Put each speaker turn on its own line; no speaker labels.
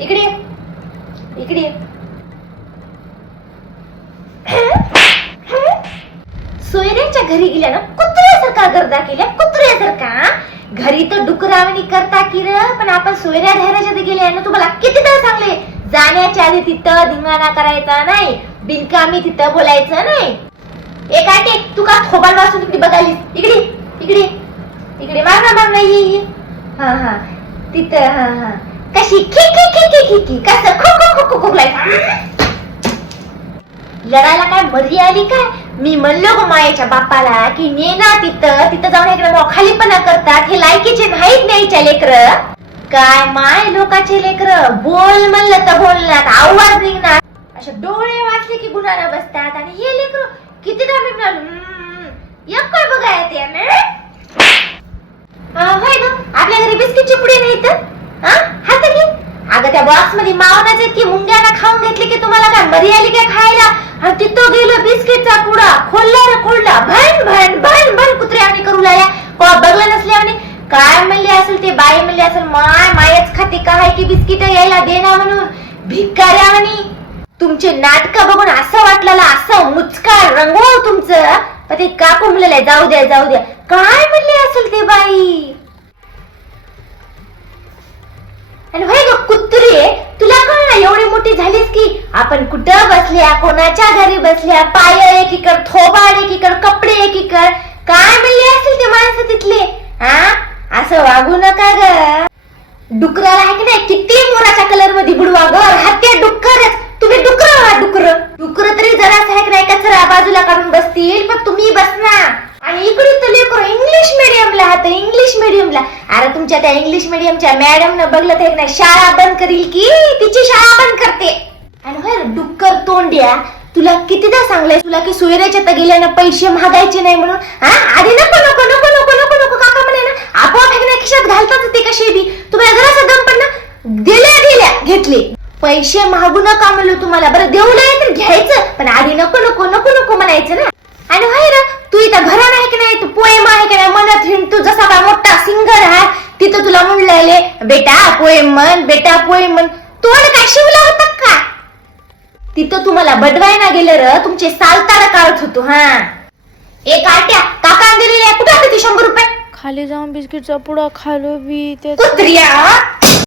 इकडे ये. इकडे ये. सोयऱ्याच्या घरी गेल्या ना कुत्र्यासारखा गर्दा केल्या कुत्र्यासारखा घरी तर डुकरावणी करता किर पण आपण सोयऱ्या ढेऱ्याच्या घरी गेल्या ना तुम्हाला किती तर सांगले. जाण्याच्या आधी तिथं धिंगाणा करायचा नाही बिनकामी तिथं बोलायचं नाही. एक आटे तू? का खोबाल वाचून तिकडे बघायली इकडे इकडे इकडे मार ना मार ना ये ये. हा हा. तिथं हा हा. कशी खी खी खी कसं खो खो खो खो लढायला काय मर्जी आली काय मी म्हणलो ग मायाच्या बापाला की ने ना तिथं तिथं जाऊन इकडे खालीपणा करतात हे लायकीचे नाहीत न्यायच्या लेकर काय माय लोकाचे लेकर बोल म्हणलं तर बोलणार आवाज निघणार असे डोळे वाचले की गुन्हा बसतात आणि हे लेकर किती दाबी म्हणाल एक काय बघा येते होय ग आपल्या घरी बिस्किटची पुडी नाही तर हा हात घे आता त्या बॉक्समध्ये मावनाचे की मुंग्याना खाऊन घेतली की तुम्हाला काय मरी आली काय खायला? आणि तिथं गेलो बिस्किटचा पुडा खोलला रे खोलला भन भन भन भन कुत्रे आम्ही करू लागल्या. कोणा बघलं नसले आणि काय म्हणले असेल ते बाई म्हणले असेल माय मायच खाते काय की बिस्किट यायला देना म्हणून. भिकाऱ्या म्हणी तुमचे नाटक बघून असं वाटलेलं असं मुचकार रंगव तुमचं. पण ते काकू म्हणलेलं जाऊ द्या जाऊ द्या. काय म्हणले असेल ते बाई? आपण कुठं बसल्या कोणाच्या घरी बसल्या पाय एकीकड थोबाड एकीकड कपडे एकीकड काय म्हणले असतील ते माणसं तिथले हा असं वागू नका ग. डुकराला आहे की नाही? किती मोराच्या कलरमध्ये बुडवा ग. हत्या डुक्करच. तुम्ही डुकर आहात डुकर. डुकर तरी जरा आहे की नाही कचरा बाजूला काढून बसतील पण तुम्ही बसना. आणि इकडे तर लेकर इंग्लिश मिडियमला आहात इंग्लिश मिडियमला अरे तुमच्या त्या इंग्लिश मिडियमच्या मॅडम न बघलं तर एक नाही शाळा बंद करील की? तिची शाळा बंद करते. डुक्कर तुला कितीदा सांगलंय तुला की सोयऱ्याच्या तर पैसे मागायचे नाही म्हणून? हा आधी नको नको नको नको नको नको काका म्हणे ना आपोआप हे खिशात घालतात ते कशी बी. तुम्हाला जरासा दम पण ना दिल्या दिल्या घेतले. पैसे मागू नका म्हणलो तुम्हाला. बरं देऊ नाही तर घ्यायचं पण आधी नको नको नको नको म्हणायचं ना. आणि व्हाय ना तू इथं घरात आहे की नाही तू पोएम आहे की नाही म्हणत हिंड तू. जसा काय मोठा सिंगर आहे तिथं तुला म्हणलेले बेटा पोएम म्हण बेटा पोएम म्हण. तोंड काय शिवला होता का? तिथं तुम्हाला बडवायला गेलं र तुमचे सालतारा काढत होतो हा. एक आट्या काका दिलेल्या कुठे होते ते शंभर रुपये?
खाली जाऊन बिस्किटचा पुडा खालो बी ते
कुत्र्या!